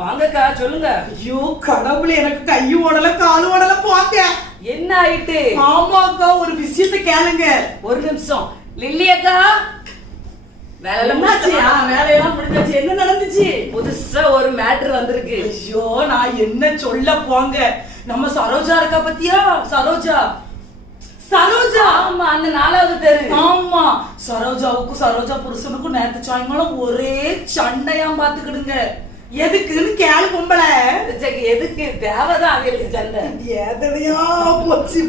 வாங்கக்கா சொல்லுங்க. ஐயோ கடவுளே, எனக்கு கையும் ஓடல காலும் ஓடல போங்க. என்ன ஆயிட்டு? ஆமாக்கா, ஒரு விஷயத்தை கேளுங்க. ஒரு நிமிஷம். லில்லி அக்கா வேலையெல்லாம் முடிஞ்சாச்சு. என்ன நடந்துச்சு? புதுசா ஒரு மேட்ரு வந்திருக்கு. ஐயோ நான் என்ன சொல்ல போங்க. நம்ம சரோஜா இருக்கா பத்தியா? சரோஜா ஆமா, அந்த 4வது தெரு. ஆமா, சரோஜாவுக்கும் சரோஜா புருஷனுக்கும் நேத்து சாயங்காலம் ஒரே சண்டையாம் பாத்துக்கிடுங்க. எதுக்குன்னு கேளு பொம்பளை. எதுக்கு தேவைதான் அவங்களுக்கு சண்டை? எதனையா போச்சு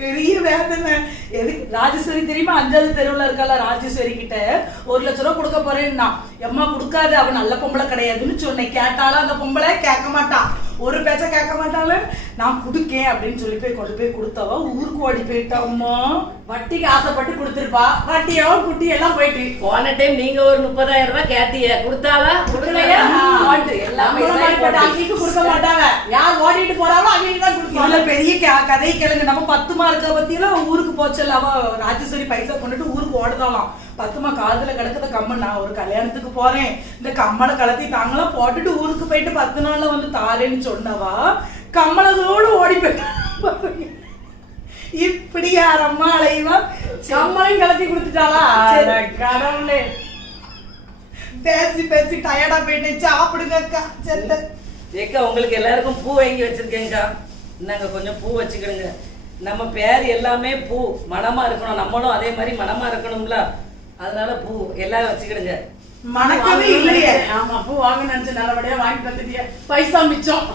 பெரிய வேதனை. எதுக்கு? ராஜேஸ்வரி தெரியுமா? 5வது தெருவுல இருக்கல, ராஜேஸ்வரி கிட்ட 1 லட்சம் ரூபாய் கொடுக்க போறேன்னா, எம்மா கொடுக்காது, அவ நல்ல பொம்பளை கிடையாதுன்னு சொன்னேன். கேட்டாலும் அந்த பொம்பளை கேட்க மாட்டான், ஒரு பேச்ச கேட்க மாட்டாலும். நான் குடுக்கேன் அப்படின்னு சொல்லி போய் கொண்டு போய் கொடுத்தவ ஊருக்கு ஓடி போயிட்டாம்மா. வட்டிக்கு ஆசைப்பட்டு கொடுத்துருப்பா. வட்டியோ குட்டி எல்லாம் போயிட்டு. போன டைம் நீங்க ஒரு 30,000 ரூபாய் கேட்டீங்க, கொடுத்தாளா? கொடுக்கலையா? எல்லாமே கொடுக்க மாட்டாங்க. யார் ஓடிட்டு போறாங்களோ அவங்களுக்கு தான் கொடுப்பாங்க. பெரிய கதை கேளுங்க. நம்ம 10 மார்க்க பத்தியெல்லாம் ஊருக்கு போச்சல்ல, அவ ராஜேஸ்வரி பைசா கொண்டுட்டு ஊருக்கு ஓடுதாலாம். 10மா காதுல கிடக்குத கம்மல். நான் ஒரு கல்யாணத்துக்கு போறேன், இந்த கம்மலை கலத்தி தாங்கலாம் போட்டுட்டு ஊருக்கு போயிட்டு 10 நாள்ல வந்து தாரேன்னு சொன்னவா கம்மலதோடு ஓடி போயிட்டு. இப்படி யாரம்மா அலைவா? கம்மலையும் கலத்தி கொடுத்துட்டாளா? கடவுளே, பேசி பேசி டயர்டா போயிட்டு சாப்பிடுங்க அக்கா. செல்ல ஏக்கா, உங்களுக்கு எல்லாருக்கும் பூ வாங்கி வச்சிருக்கேங்கக்கா. நாங்க கொஞ்சம் பூ வச்சுக்கிடுங்க. நம்ம பேர் எல்லாமே பூ மனமா இருக்கணும், நம்மளும் அதே மாதிரி மனமா இருக்கணும்ல. அதனால பூ எல்லாரும் வச்சுக்கிடுங்க. மணக்கவே இல்லையே. ஆமா, பூ வாங்க நினைச்சு நல்லபடியா வாங்கி தந்துட்டிய, பைசா மிச்சம்.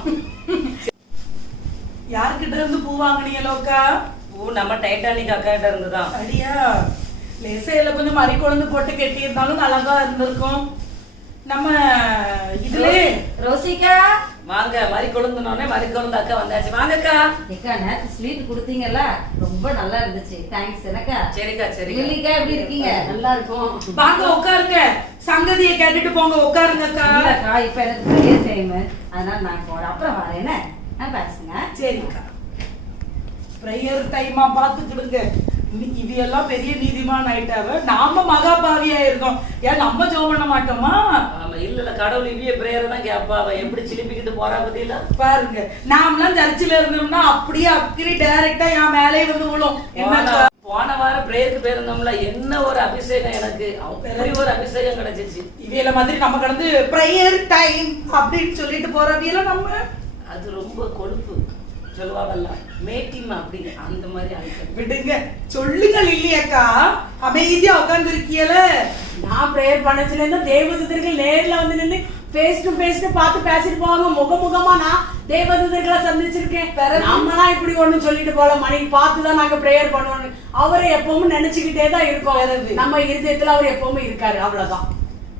யார்கிட்ட இருந்து பூ வாங்கினீங்களோக்கா? பூ நம்ம டைட்டானிக் அக்கா கிட்ட இருந்துதான். அடியா, லேசையில கொஞ்சம் மறி கொழுந்து போட்டு கெட்டி இருந்தாலும் அழகா இருந்திருக்கும். நம்ம இதுல ரோசிகா வாங்க. மறி கொழுந்துனோடனே மறி கொழுந்து அக்கா வந்தாச்சு. வாங்கக்கா. ஏக்கா, நேத்து ஸ்வீட் கொடுத்தீங்கல்ல, ரொம்ப நல்லா இருந்துச்சு. தேங்க்ஸ் எனக்கா. சரிக்கா சரி. லில்லிக்கா எப்படி இருக்கீங்க? நல்லா இருக்கும். வாங்க உட்காருங்க, சங்கதியை கேட்டுட்டு போங்க. உட்காருங்க அக்கா. இல்லக்கா, இப்ப எனக்கு பெரிய டைம், அதனால நான் போறேன், அப்புறம் வரேன். என்ன பேசுங்க. சரிக்கா. பிரேயர் டைமா பாத்துக்கிடுங்க. இன்னைக்கு இது எல்லாம் பெரிய நீதிமான் ஆயிட்டாவ, நாம மகாபாவியா இருக்கோம். ஏன் நம்ம ஜெபம் பண்ண மாட்டோமா? ஆமா, இல்ல கடவுள் இவ்விய பிரேயர் தான் கேப்பா. அவ எப்படி சிலிப்பிக்கிட்டு போறா பத்தியில பாருங்க. நாமெல்லாம் சர்ச்சில் இருந்தோம்னா அப்படியே அக்கிரி டைரக்டா என் மேலே வந்து விழும். என்ன போன வாரம் பிரேயருக்கு போயிருந்தோம்ல, என்ன ஒரு அபிஷேகம். எனக்கு அப்படி ஒரு அபிஷேகம் கிடைச்சிச்சு. இவையில மாதிரி நம்ம கடந்து பிரேயர் டைம் அப்படின்னு சொல்லிட்டு போறவியல நம்ம, அது ரொம்ப கொழுப்பு சொல்லுவாங்கல்ல, மேட்டிமா அப்படின்னு அந்த மாதிரி ஆயிட்டு. விடுங்க, சொல்லுங்க இல்லையாக்கா. அமைதியா உட்கார்ந்து இருக்கியல. நான் பிரேயர் பண்ணச்சுல இருந்தா தேவதூதர்கள் நேர்ல வந்து நின்று ஃபேஸ் டு ஃபேஸ் பார்த்து பேசிட்டு போவாங்க. முகமுகமா நான் தேவதூதர்களை சந்திச்சிருக்கேன். நம்மலாம் இப்படி ஒண்ணு சொல்லிட்டு போல, மணிக்கு பார்த்துதான் நாங்க பிரேயர் பண்ணுவோம். அவரை எப்பவும் நினைச்சுக்கிட்டே தான் இருக்கோம். நம்ம இருதயத்துல அவர் எப்பவும் இருக்காரு, அவ்வளவுதான்.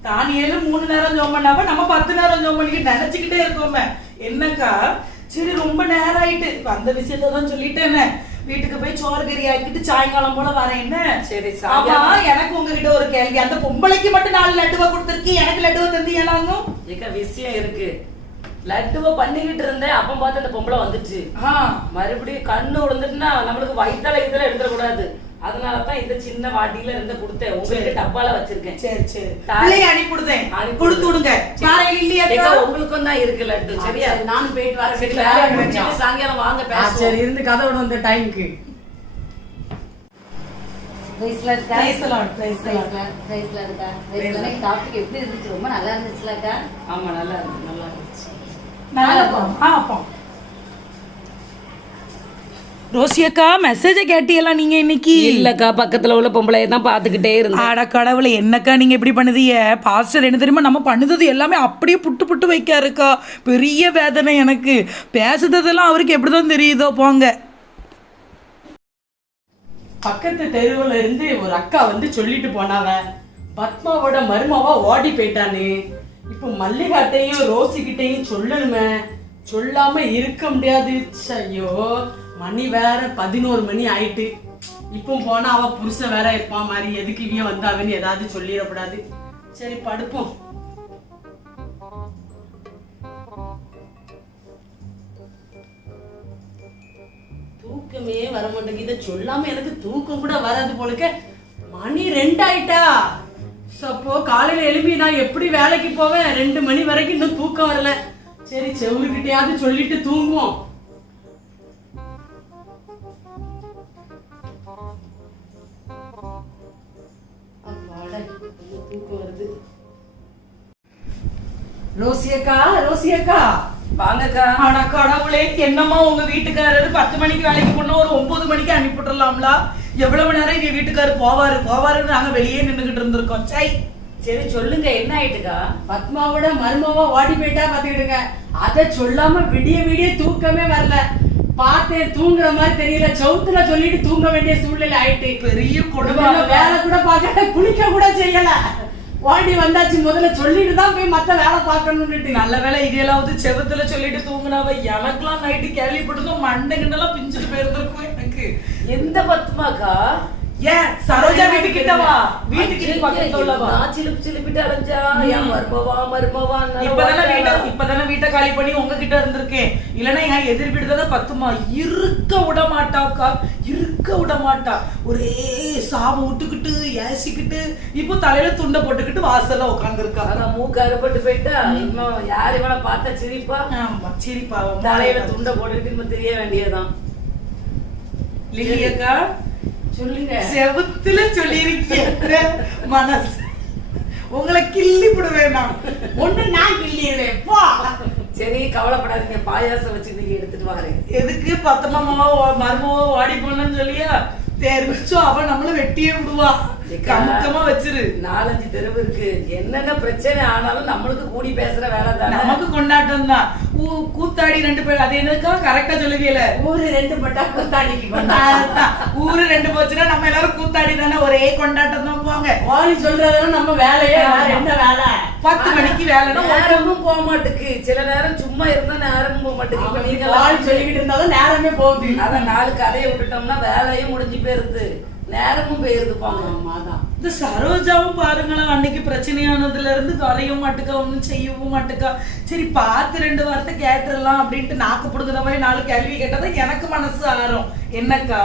தானியேலும் 3 நேரம் ஜெபம் பண்ணாம நம்ம 10 நேரம் ஜெபம் பண்ணிக்கிட்டு நினைச்சுக்கிட்டே இருக்கோமே. என்னக்கா, சரி ரொம்ப நேரம் ஆயிட்டு, அந்த விஷயத்தான் சொல்லிட்டேன்னு வீட்டுக்கு போய் சோறு கறி ஆக்கிட்டு சாயங்காலம் போல வரேன்னு. சரி. ஆமா, எனக்கு உங்ககிட்ட ஒரு கேள்வி. அந்த பொம்பளைக்கு மட்டும் 4 லட்டுவா கொடுத்துருக்கீ, எனக்கு லட்டுவா தந்தீங்களாங்க? ஏக்கா, விஷயம் இருக்கு. லட்டுவ பண்ணிக்கிட்டு இருந்தேன், அப்ப பார்த்து அந்த பொம்பளை வந்துச்சு. மறுபடியும் கண்ணு விழுந்துட்டுனா நம்மளுக்கு வயித்தால இதுல எடுத்துடக்கூடாது. அதனாலதான் இந்த சின்ன வாட்டியில இருந்து கொடுத்தேன். உங்களுக்கு டப்பால வச்சிருக்கேன். சரி சரி, பிள்ளைய அனுப்பி கொடுத்தேன், கொடுத்து விடுங்க. உங்களுக்கும் தான் இருக்கு லட்டு. சரியா? நானும் போயிட்டு வரேன். சாயங்காலம் வாங்க பேச. சரி, இருந்து கதை விடும் இந்த டைமுக்கு. டாபிக் எப்படி இருந்துச்சு? ரொம்ப நல்லா இருந்துச்சுலக்கா. ஆமா, நல்லா இருக்கு, நல்லா இருந்துச்சு. நல்லா. ரோசியக்கா, மெசேஜ கேட்டியெல்லாம் நீங்க இன்னைக்கு? இல்லக்கா, பக்கத்துல உள்ள பொம்பளைய தான் பாத்துக்கிட்டே இருந்தேன். அட கடவுளே, என்னக்கா நீங்க இப்படி பண்ணுதீங்க? பாஸ்டர் என்ன தெரியுமா, நம்ம பண்ணுறது எல்லாமே அப்படியே புட்டு புட்டு வைக்காருக்கா. பெரிய வேதனை எனக்கு. பேசுறதெல்லாம் அவருக்கு எப்படிதான் தெரியுதோ போங்க. பக்கத்து தெருவுல இருந்து ஒரு அக்கா வந்து சொல்லிட்டு போனாவ, பத்மாவோட மருமாவா ஓடி போயிட்டானு. இப்ப மல்லிகாட்டையும் ரோசிக்கிட்டையும் சொல்லணுமே, சொல்லாம இருக்க முடியாது. ஐயோ, மணி வேற 11 மணி ஆயிட்டு. இப்போ போனா அவ புருஷன் வேற இருப்பான் மாதிரி, எதுக்கு இவன் வந்தாவன்னு ஏதாவது சொல்லிடக்கூடாது. சரி, படுப்போம். தூக்கமே வர மாட்டேங்குது. இதை சொல்லாம எனக்கு தூக்கம் கூட வராது போலுக்க. மணி 2 ஆயிட்டா. அப்போ காலையில எழுப்பி நான் எப்படி வேலைக்கு போவேன்? 2 மணி வரைக்கும் இன்னும் தூக்கம் வரல. சரி செவுலுக்கிட்டையாவது சொல்லிட்டு தூங்குவோம். தூக்கம் வருது. ரோசியக்கா வாங்கக்கா. ஆனா கடவுளே, என்னம்மா உங்க வீட்டுக்காரரு 10 மணிக்கு வேலைக்கு போனா ஒரு 9 மணிக்கு அனுப்பிட்டுலாம்ல? எவ்வளவு நேரம் எங்க வீட்டுக்காரர் போவாருன்னு நாங்க வெளியே நின்னுகிட்டு இருந்திருக்கோம். சரி சொல்லுங்க, என்ன ஆயிட்டுக்கா? பத்மாவோட மருமவா ஓடி போயிட்டா பாத்துக்கிடுங்க. அத சொல்லாம விடிய தூக்கமே வரல. பார்த்தேன், தூங்குற மாதிரி தெரியல. சவுத்துல சொல்லிட்டு தூங்க வேண்டிய சூழ்நிலை ஆயிட்டு. பெரிய கொடுமை. வேலை கூட பார்க்க, குளிக்க கூட செய்யல. ஓடி வந்தாச்சு. முதல்ல சொல்லிட்டு தான் போய் மத்த வேலை பார்க்கணும்னுட்டு. நல்ல வேலை இதெல்லாவது செவத்துல சொல்லிட்டு தூங்குனாவ. எனக்கெல்லாம் நைட்டு கேள்விப்பட்டதும் மண்டைகிட்டெல்லாம் பிஞ்சுட்டு போயிருந்திருக்கும் எனக்கு. எந்த பத்மாக்கா? ஏன் சரோஜா வீட்டுக்கிட்டவா? வீட்டுக்கு பக்கத்துல நான் சிலிப்பிட்டு அலைஞ்சா என் மருமவா இப்பதானே வீட்டை காலி பண்ணி உங்ககிட்ட இருந்திருக்கேன். இல்லன்னா என் எதிர் வீடுதான் பத்துமா. இருக்க விட மாட்டாக்கா, இருக்க விட மாட்டா. ஒரே சாபம் விட்டுக்கிட்டு ஏசிக்கிட்டு இப்போ தலையில துண்டை போட்டுக்கிட்டு வாசல்ல உட்கார்ந்து இருக்கா. அதான் மூக்கு அறுபட்டு போயிட்டா. இன்னும் யார் இவனை பார்த்தா சிரிப்பா? ஆமா சிரிப்பா. தலையில துண்டை போட்டுக்கிட்டு இப்ப தெரிய வேண்டியதான். லிலியக்கா சொல்லுங்க. செவத்துல சொல்லிருக்கீங்க மனசு. உங்களை கிள்ளி விடுவேன் நான். ஒண்ணு நான் கிள்ளிடுவேன். போ. சரி கவலைப்படாதீங்க, பாயாசம் வச்சு நீங்க எடுத்துட்டு வரேன். எதுக்கு பத்தமாவோ மருமவோ ஓடி போனன்னு சொல்லியா? தெரிஞ்சோம் அவ நம்மள வெட்டியே விடுவா. கமுக்கமா வச்சிரு. 4-5 தெருவு இருக்கு. என்னென்ன பிரச்சனை ஆனாலும் நம்மளுக்கு கூடி பேசுற வேலை தானே. நமக்கு கொண்டாட்டம் தான். கூத்தாடி 2 பேர். அது என்னக்கா கரெக்டா சொல்லுவீல? ஊரு 2 பட்டா கூத்தாடிக்கு. ஊரு 2 போச்சுன்னா நம்ம எல்லாரும் கூத்தாடி தானே. ஒரே கொண்டாட்டம் தான். போங்க. வாலி சொல்றதெல்லாம் நம்ம வேலையே. என்ன வேலை? 10 மணிக்கு வேலைன்னா நேரமும் போக மாட்டுக்கு. சில நேரம் சும்மா இருந்தா நேரமும் போக மாட்டுக்கு. நீங்க வாலி சொல்லிக்கிட்டு இருந்தாலும் நேரமே போகுது. அதான் 4 கதையை விட்டுட்டோம்னா வேலையும் முடிஞ்சு போயிருது, நேரமும் போயிருது. போங்க. இந்த சரோஜாவும் பாருங்களேன், அன்னைக்கு பிரச்சனையானதுல இருந்து வரையும் மாட்டுக்கா, ஒன்னும் செய்யவும் மாட்டுக்கா. சரி பார்த்து 2 வார்த்தை கேட்டுடலாம் அப்படின்ட்டு நாக்கு புடுங்குற மாதிரி 4 கேள்வி கேட்டாதான் எனக்கு மனசு ஆறும். என்னக்கா?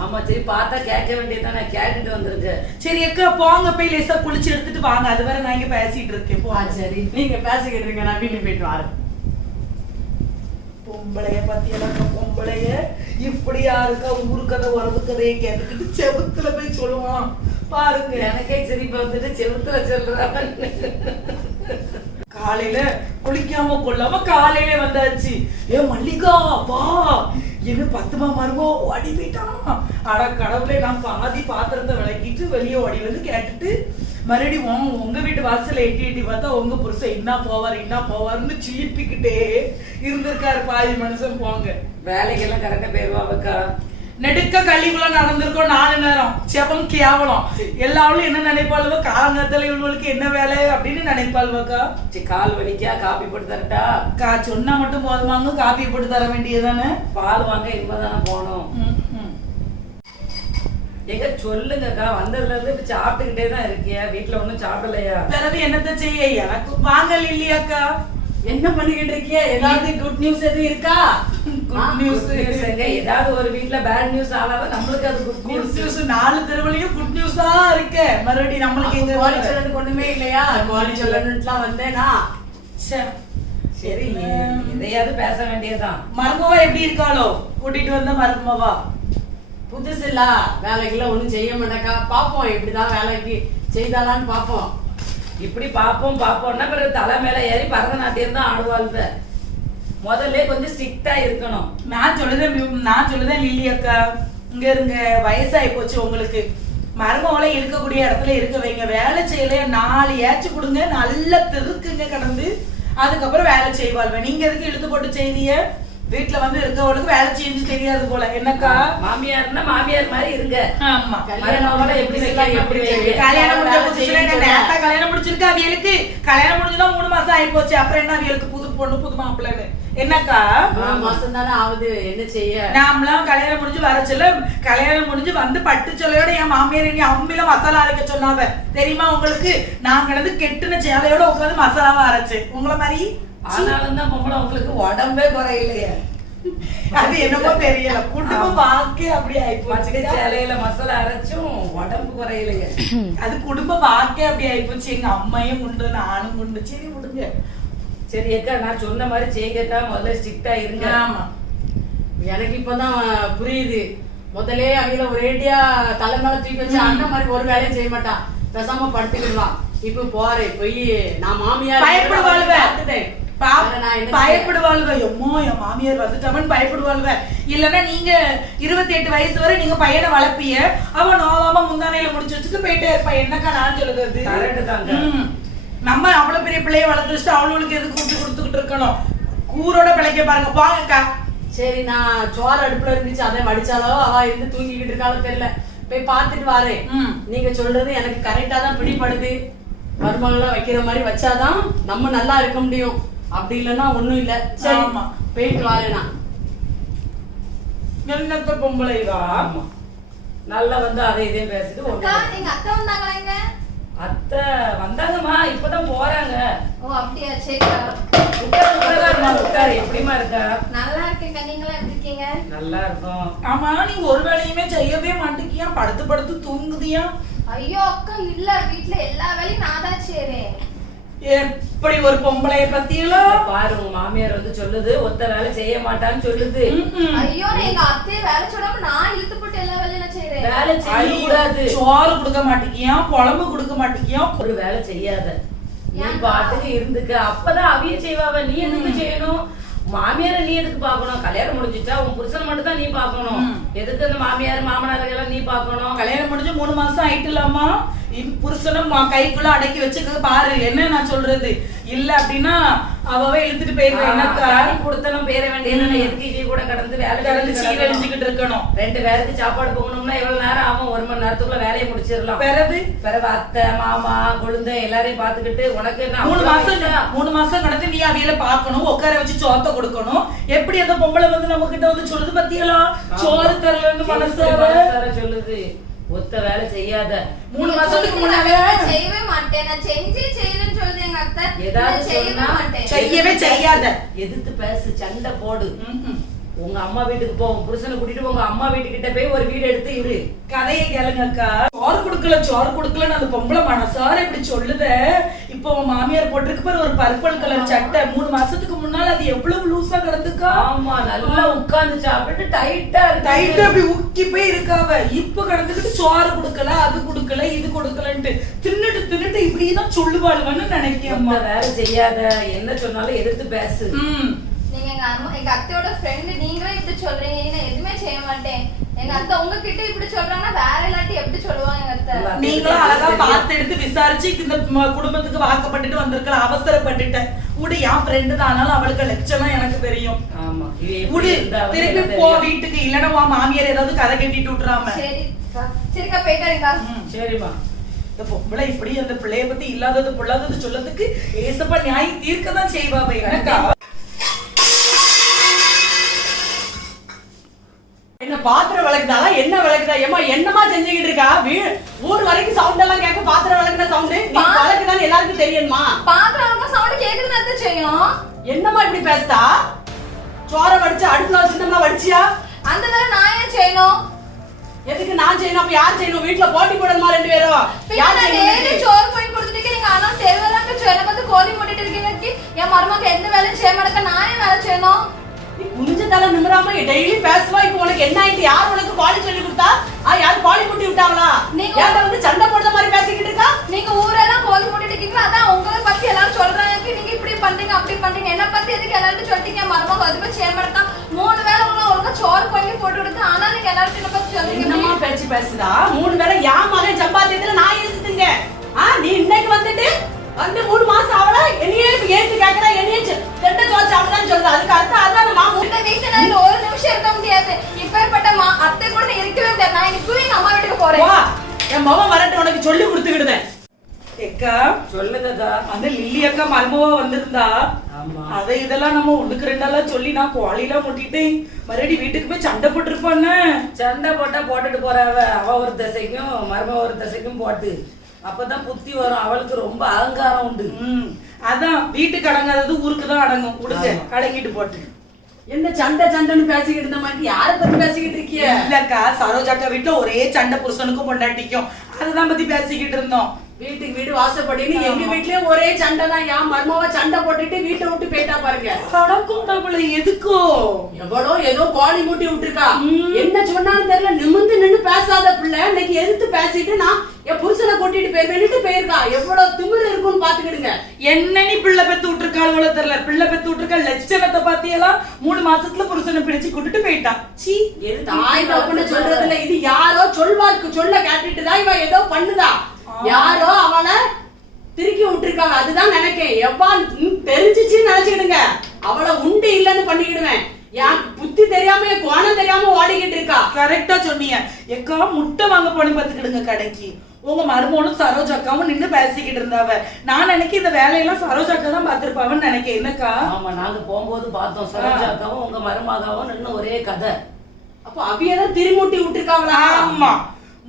ஆமா சரி பார்த்தா கேட்க வேண்டியதானே, கேட்டுட்டு வந்துருங்க. சரி அக்கா போங்க, போய் லேசா குளிச்சு எடுத்துட்டு வாங்க. அது வரை நான் இங்க பேசிட்டு இருக்கேன். சரி நீங்க பேசிக்கிட்டு இருங்க, நான் வீட்டுக்கு போயிட்டு வரேன். பொம்பளைய பத்தியெல்லாம் பொம்பளைய இப்படியா இருக்கா? ஊரு கதை உறவு கதையை கேட்டுக்கிட்டு செவுத்துல போய் சொல்லுவான் பாருங்க. எனக்கே சிரிப்பு வந்துட்டு செவுத்துல சொல்றாங்க. காலையில குளிக்காம கொள்ளாம காலையில வந்தாச்சு. ஏ மல்லிகா வா, என்ன 10 மருமோ ஓடி போயிட்டான். அட கடவுளே, நான் பாதி பாத்திரத்தை விளக்கிட்டு வெளியே ஓடி வந்து கேட்டுட்டு மறுபடியும் உங்க வீட்டு வாசல்ல எட்டி பார்த்தா உங்க புருஷன் என்ன போவாருன்னு சிலிப்பிக்கிட்டே இருந்திருக்காரு. பாதி மனுஷன். போங்க. வேலைக்கெல்லாம் கரெக்டா போயிருவாக்கா. நெடுக்க கள்ளிக்குள்ள நடந்திருக்கோம் 4 நேரம். செபம் கேவலம். எல்லாரும் என்ன நினைப்பாளுவோ? காலங்காலத்துல இவங்களுக்கு என்ன வேலை அப்படின்னு நினைப்பாளுவாக்கா. சரி கால் வலிக்கா, காப்பி போட்டு தரட்டா? சொன்னா மட்டும் போதுமாங்க, காப்பி போட்டு தர வேண்டியதானே. பால் வாங்க இனிமேதானே போனோம். எங்க சொல்லுங்கக்கா, வந்ததுல இருந்து இப்ப சாப்பிட்டுக்கிட்டே தான் இருக்கியா? வீட்டுல ஒண்ணும் சாப்பிடலையா? பிறகு என்னத்த செய்ய? எனக்கு வாங்கல் இல்லையாக்கா. என்ன பண்ணிக்கிட்டு இருக்கிய? ஏதாவது குட் நியூஸ் எதுவும் இருக்கா? குட் நியூஸ் ஏதாவது ஒரு வீட்டுல பேட் நியூஸ் ஆனாலும் நம்மளுக்கு அது குட் நியூஸ். 4 தெருவுலயும் குட் நியூஸ் தான் இருக்கு. மறுபடியும் நம்மளுக்கு எங்க கோழி சொல்லணுக்கு ஒண்ணுமே இல்லையா? கோழி சொல்லணும்லாம் வந்தேனா? சரி எதையாவது பேச வேண்டியதுதான். மருமவா எப்படி இருக்காளோ? கூட்டிட்டு வந்த மருமவா புதுசு இல்ல, வேலைக்குலாம் ஒண்ணும் செய்ய மாட்டேக்கா. பாப்போம் எப்படிதான் வேலைக்கு செய்தாலான்னு பாப்போம். இப்படி பாப்போம்னா பிறகு தலை மேல ஏறி பரதநாட்டியம் தான் ஆடுவாள்த. முதல்ல கொஞ்சம் ஸ்ட்ரிக்டா இருக்கணும். நான் சொல்லுதேன் லில்லி அக்கா, இங்க இருங்க. வயசாகி போச்சு உங்களுக்கு. மருமகளை இருக்கக்கூடிய இடத்துல இருக்க வைங்க. வேலை செய்யல 4 ஏச்சு கொடுங்க, நல்லா தெருக்குங்க கடந்து. அதுக்கப்புறம் வேலை செய்வாள்வேன். நீங்க எதுக்கு இழுத்து போட்டு செய்திய? வீட்டுல வந்து இருக்கவங்களுக்கு வேலை செஞ்சு தெரியாது போல. என்னக்கா? மாமியார்னா மாமியார் மாதிரி இருங்க. ஆமா. மருமகளை எப்படி கல்யாணம் முடிச்சிருக்கா அவியலுக்கு. கல்யாணம் முடிஞ்சுதான் 3 மாசம் ஆகி போச்சு. அப்புறம் என்ன அவியலுக்கு புது பொண்ணு புது மாப்பிள்ளைன்னு? என்னக்கா? 3 மாசம் தானே ஆகுது, என்ன செய்ய? நாமெல்லாம் கல்யாணம் முடிஞ்சு வர சொல்ல, கல்யாணம் முடிஞ்சு வந்து பட்டு சொல்லையோட என் மாமியார் நீ அம்மில மசாலா அரைக்க சொன்னாவ தெரியுமா உங்களுக்கு? நான் கிடந்து கெட்டுன சேலையோட உட்காந்து மசாலாவை அரைச்சு உங்களை மாதிரி. ஆனாலும் தான் பொம்பளை உங்களுக்கு உடம்பே குறையிலையே. அது என்னமோ தெரியல குடும்பம் வாக்கே அப்படி பச்சை ஆயிப்போச்சு. சேலையில மசாலா அரைச்சும் உடம்பு குறையிலைங்க. அது குடும்ப வாக்கே அப்படி ஆயிப்போச்சு. எங்க அம்மையும் உண்டு நானும் உண்டு. சரி விடுங்க. சரி அக்கா, நான் சொன்ன மாதிரி செய்யக்கா, முதல்ல ஸ்ட்ரிக்டா இருங்க. ஆமா எனக்கு இப்பதான் புரியுது. முதலே அவையில ஒரேடியா தலைமையில தூக்கி வச்சு அண்ணன் மாதிரி ஒரு வேலையும் செய்ய மாட்டான், பேசாம படுத்துக்கிடுவான். இப்ப போறேன் போய் நான் மாமியார் பயப்படுவாள்வ. பயப்படுவாள்வ. பயப்படுவாள்வ. எம்மோ என் மாமியார் வந்துட்டாமன்னு பயப்படுவாள்வ. இல்லன்னா நீங்க 28 வயசு வரை நீங்க பையனை வளர்ப்பீங்க, அவன் நோவாம முந்தானையில முடிச்சு வச்சுட்டு போயிட்டே இருப்பா. என்னக்கா நான் சொல்லுறது? கரெக்ட் தாங்க. நம்ம அவ்வளவு பெரிய பிள்ளைய வளர்த்து வச்சுட்டு அவளுக்கு எதுக்கு கூப்பிட்டு கொடுத்துக்கிட்டு இருக்கணும்? கூரோட பிழைக்க பாருங்க. வாங்கக்கா. சரி, நான் சோறு அடுப்புல இருந்துச்சு, அதை வடிச்சாலோ அவ இருந்து தூங்கிக்கிட்டு இருக்காலும் தெரியல, போய் பார்த்துட்டு வாரேன். நீங்க சொல்றது எனக்கு கரெக்டா தான் பிடிப்படுது. மருமகளை வைக்கிற மாதிரி வச்சாதான் நம்ம நல்லா இருக்க முடியும். அப்படி இல்லைன்னா ஒண்ணும் இல்ல. சரி போயிட்டு வாரேன். நான் என்னத்த பொம்பளைவா? நல்லா வந்து அதை இதையும் பேசிட்டு எங்க அக்கா வந்தாங்களா? அத்தை வந்தாங்கம்மா, இப்பதான் போறாங்க. ஓ அப்படியா, சரிக்கா. உட்காரு. எப்படிமா இருக்கா? நல்லா இருக்கேங்க. நீங்களா எப்படி இருக்கீங்க? நல்லா இருக்கும். ஆமா, நீங்க ஒரு வேலையுமே செய்யவே மாட்டேங்கியா? படுத்து படுத்து தூங்குதியா? ஐயோ அக்கா, இல்ல வீட்டுல எல்லா வேலையும் நான் தான் செய்றேன். எப்படி ஒரு பொம்பளைய பத்தியெல்லாம் பாரு, உங்க மாமியார் வந்து சொல்லுது ஒத்த வேலை செய்ய மாட்டான்னு சொல்லுது. ஐயோ, எங்க அத்தையை வேலை சொல்லாம நான் இழுத்து போட்டு எல்லா வேலையும் செய்றேன். வேலை செய்ய கூடாது. சோறு கொடுக்க மாட்டேங்கியா? குழம்பு கொடுக்க மாட்டேங்கியா? ஒரு வேலை செய்யாத, நீ பாட்டுக்கு இருந்துக்க. அப்பதான் அவிய செய்வாவ, நீ எதுக்கு செய்யணும்? மாமியார நீ எதுக்கு பாக்கணும்? கல்யாணம் முடிஞ்சுட்டா உன் புருஷன் மட்டும் தான் நீ பாக்கணும். எதுக்கு அந்த மாமியார் மாமனார் எல்லாம் நீ பாக்கணும்? கல்யாணம் முடிஞ்சு 3 மாசம் ஆயிட்டுலாமா? புருஷனும் கൈக்குள்ள அடக்கி வச்சுக்க பாரு. என்ன நான் சொல்றது? இல்ல அப்படின்னா அவவே இழுத்துட்டு போயிருவேன். என்னக்கா கொடுத்தனும் பேர வேண்டியது. எதுக்கு இவ கூட கடந்து வேலை கடந்து சீரழிஞ்சுக்கிட்டு இருக்கணும்? 2 பேருக்கு சாப்பாடு போகணும்னா எவ்வளவு நேரம் ஆகும்? 1 மணி நேரத்துக்குள்ள வேலையை முடிச்சிடலாம். பிறகு அத்தை மாமா கொழுந்த எல்லாரையும் பாத்துக்கிட்டு உனக்கு என்ன 3 மாசம் கடந்து நீ அவியல பாக்கணும், உட்கார வச்சு சோத்த கொடுக்கணும். எப்படி அந்த பொம்பளை வந்து நம்ம கிட்ட வந்து சொல்லுது பத்தியெல்லாம்? சோறு தரலன்னு மனசார சொல்லுது. ஒத்த வேலை செய்யாத. 3 மாசத்துக்கு முன்னாலே செய்யவே மாட்டேன். நான் செஞ்சே செய்யலன்னு சொல்லுது எங்க அத்தை. ஏதாவது செய்யவே மாட்டேன். செய்யவே செய்யாத. எதிர்த்து பேசு, சண்டை போடு. உங்க அம்மா வீட்டுக்கு போ, உங்க புருஷனை கூட்டிட்டு உங்க அம்மா வீட்டுக்கிட்ட போய் ஒரு வீடு எடுத்து இரு. கதையை கேளுங்கக்கா. சோறு கொடுக்கலன்னு அந்த பொம்பளை மனசார இப்படி சொல்லுத. இப்போ மாமியார் போட்டிருக்கு பாரு ஒரு பர்பிள் கலர் சட்டை. 3 மாசத்துக்கு முன்னால அது எவ்வளவு லூசா கிடந்துக்கா? ஆமா, நல்லா உட்கார்ந்து சாப்பிட்டு டைட்டா அப்படி உக்கி போய் இருக்காவ. இப்ப கிடந்துக்கிட்டு சோறு கொடுக்கல, அது கொடுக்கல, இது கொடுக்கலன்ட்டு தின்னுட்டு இப்படிதான் சொல்லுவாளுவன்னு நினைக்கிறேன். வேலை செய்யாத, என்ன சொன்னாலும் எதிர்த்து பேசு. நீங்க எங்க அத்தையோட ஃப்ரெண்ட், நீங்களும் இப்படி சொல்றீங்க. நான் எதுவுமே செய்ய மாட்டேன். எங்க அத்தை உங்ககிட்ட இப்படி சொல்றாங்கன்னா வேற இல்லாட்டி எப்படி சொல்லுவாங்க எங்க அத்தை? நீங்களும் அழகா பார்த்து எடுத்து விசாரிச்சு இந்த குடும்பத்துக்கு வாக்கப்பட்டுட்டு வந்திருக்கலாம். அவசரப்பட்டுட்டேன். உடு, என் ஃப்ரெண்டு தானாலும் அவளுக்கு லட்சணம் எனக்கு தெரியும். ஆமா, உடு, திருப்பி போ வீட்டுக்கு. இல்லன்னா உன் மாமியார் ஏதாவது கதை கட்டிட்டு விட்டுறாம. சரிக்கா, போயிட்டாருக்கா. சரிம்மா. இந்த பொம்பளை இப்படி அந்த பிள்ளைய பத்தி இல்லாதது பொல்லாதது சொல்லதுக்கு ஏசப்பா நியாயம் தீர்க்கதான் செய்வாவ. என்னக்கா என்ன பாத்திரம் விளக்குதாளா? என்ன விளக்குதா? ஏமா என்னமா செஞ்சுக்கிட்டு இருக்கா? ஊர் வரைக்கும் சவுண்ட் எல்லாம் கேட்க, பாத்திரம் விளக்குன சவுண்ட் நீ விளக்குதான்னு எல்லாருக்கும் தெரியுமா? பாத்திரம் சவுண்ட் கேக்குதுன்னு அத்தை செய்யும். என்னமா இப்படி பேசுதா? சோற வடிச்சு அடுப்புல வச்சிருந்தா வடிச்சியா? அந்த வேலை நான் ஏன் செய்யணும்? எதுக்கு நான் செய்யணும்? அப்ப யார் செய்யணும்? வீட்டுல போட்டி போடணுமா 2 பேரும்? டெய்லி சோறு போய் கொடுத்துட்டு நீங்க ஆனா தெருவெல்லாம் எனக்கு வந்து கோழி மூட்டிட்டு இருக்கீங்க. என் மருமக எந்த வேலையும் செய்ய மாட்டேங்க. நானே வேலை செய்யணும். நீ குஞ்ச தலை நிமிராம டெய்லி பேசுவா. இப்ப உனக்கு என்ன ஆயிட்டு? யார் உனக்கு பாலி சொல்லி கொடுத்தா? யாரு பாலி மூட்டி விட்டாங்களா? நீங்க வந்து சண்டை போடுற மாதிரி பேசிக்கிட்டு இருக்கா? நீங்க ஊரெல்லாம் கோழி மூட்டிட்டு இருக்கீங்க. அதான் உங்களை பத்தி எல்லாரும் சொல்றாங்க. நீங்க இப்படி பண்றீங்க அப்படி பண்றீங்க. என்ன பத்தி எதுக்கு எல்லாரும் சொல்லிட்டீங்க? மருமக அதுமே செய்ய மாட்டா. 3 வேளை ஒழுங்கா சோறு பண்ணி போட்டு விடுங்க. ஆனா நீங்க எல்லாரும் என்ன பத்தி சொல்றீங்க? என்னமா பேச்சு பேசுதா? 3 வேளை என் மகன் சம்பாத்தியத்துல நான் இருந்துட்டுங்க. நீ இன்னைக்கு வந்து 3 மாசம் ஆவல என்னையே ஏத்து கேக்குற, என்னையே தெண்ட தோச்சு அவதான் சொல்ற. அதுக்கு அர்த்தம் அதான் மாமு. இந்த வீட்டுல நான் ஒரு நிமிஷம் இருக்க முடியாது. இப்பேற்பட்ட அத்தை கூட இருக்கவே முடியாது. நான் இன்னைக்கு எங்க அம்மா வீட்டுக்கு போறேன். என் மகன் வரட்டு உனக்கு சொல்லி கொடுத்துக்கிடுதேன். அக்கா சொல்லுங்கக்கா. அந்த லில்லி அக்கா மருமவா வந்திருந்தா. அதை இதெல்லாம் நம்ம 1க்கு 2 சொல்லி நான் கோழிலாம் முட்டிட்டேன். மறுபடியும் வீட்டுக்கு போய் சண்டை போட்டுருப்பான்னு. சண்டை போட்டா போட்டுட்டு போறாவ. அவ ஒரு திசைக்கும் மரும ஒரு திசைக்கும் போட்டு அப்பதான் புத்தி வரும். அவளுக்கு ரொம்ப அகங்காரம் உண்டு. அதான் வீட்டுக்கு அடங்காதது ஊருக்கு தான் அடங்கும். கொடுங்க, அடங்கிட்டு போட்டு. என்ன சண்டைன்னு பேசிக்கிட்டு இருந்த மாதிரி யாரை பத்தி பேசிக்கிட்டு இருக்கிய? இல்லக்கா சரோஜாக்கா வீட்டுல ஒரே சண்டை புருஷனுக்கும் பொண்டாட்டிக்கும் அதுதான் பத்தி பேசிக்கிட்டு இருந்தோம். வீட்டுக்கு வீடு வாசப்படின்னு எங்க வீட்லயும் ஒரே சண்டை தான். என் மருமாவ சண்டை போட்டுட்டு வீட்டை விட்டு போயிட்டா பாருங்க. கடக்குண்டபுல எதுக்கோ எவ்வளோ ஏதோ கோழி மூட்டி விட்டுருக்கா. என்ன சொன்னாலும் தெரியல, நிமிந்து நின்னு பேசாத பிள்ளை இன்னைக்கு எதிர்த்து பேசிட்டு நான் என் புருஷனை கூட்டிட்டு போயிருவேன்னுட்டு போயிருக்கா. எவ்வளவு திமிரு இருக்குன்னு பாத்துக்கிடுங்க. என்ன நீ பிள்ளை பெத்து விட்டுருக்காள் போல தெரியல. பிள்ளை பெத்து விட்டுருக்க லட்சணத்தை பாத்தியெல்லாம் 3 மாசத்துல புருஷனை பிடிச்சு கூட்டிட்டு போயிட்டான். சீ, தாய் தப்புன்னு சொல்றதுல இது யாரோ சொல்வார்க்கு சொல்ல கேட்டுட்டுதான் இவ ஏதோ பண்ணுதா. யாரோ அவளை திருக்கி விட்டுருக்காங்க. அதுதான் நினைக்கேன். எவ்வா தெரிஞ்சிச்சுன்னு நினைச்சுக்கிடுங்க. அவளை உண்டு இல்லன்னு பண்ணிக்கிடுவேன். என் புத்தி தெரியாம கோணம் தெரியாம ஓடிக்கிட்டு இருக்கா. கரெக்டா சொன்னீங்க. எக்கா முட்டை வாங்க போன பாத்துக்கிடுங்க கடைக்கு. உங்க மருமகனும் சரோஜாக்காவும் நின்று பேசிக்கிட்டு இருந்தாவ. நான் நினைக்க இந்த வேலையெல்லாம் சரோஜாக்கா தான் பாத்துருப்பாவன்னு நினைக்கிறேன். என்னக்கா? ஆமா, நாங்க போகும்போது பார்த்தோம். சரோஜாக்காவும் உங்க மருமகாவும் நின்னு ஒரே கதை. அப்போ அவியதான் திருமூட்டி விட்டுருக்காங்களா? ஆமா,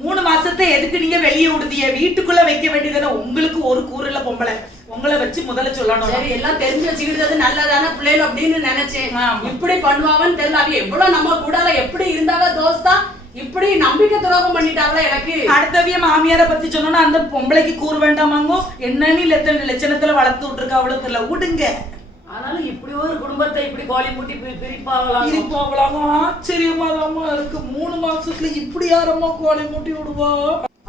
3 மாசத்தை எதுக்கு நீங்க வெளியே விடுதிய? வீட்டுக்குள்ள வைக்க வேண்டியதானே. உங்களுக்கு ஒரு கூறுல பொம்பளை, உங்களை வச்சு முதல்ல சொல்லணும். சரி, எல்லாம் தெரிஞ்சு வச்சுக்கிட்டது நல்லதான பிள்ளைகள் அப்படின்னு நினைச்சேன். இப்படி பண்ணுவாங்கன்னு தெரியல. அவ எவ்வளவு நம்ம கூட எப்படி இருந்தாவ தோஸ்தா, இப்படி நம்பிக்கை துரோகம் பண்ணிட்டாங்களா எனக்கு. அடுத்தவிய மாமியார பத்தி சொன்னோம்னா அந்த பொம்பளைக்கு கூறு வேண்டாமாங்கோ. என்னன்னு லட்சணத்துல வளர்த்து விட்டுருக்கா அவ்வளவு தெரியல. விடுங்க. ஆனாலும் இப்படி ஒரு குடும்பத்தை இப்படி கோழி மூட்டி பிரிப்பாங்களாம். இருப்பாங்களாமா? ஆச்சரியமாதாமா இருக்கு. 3 மாசத்துல இப்படி யாரம்மா கோழி மூட்டி விடுவா?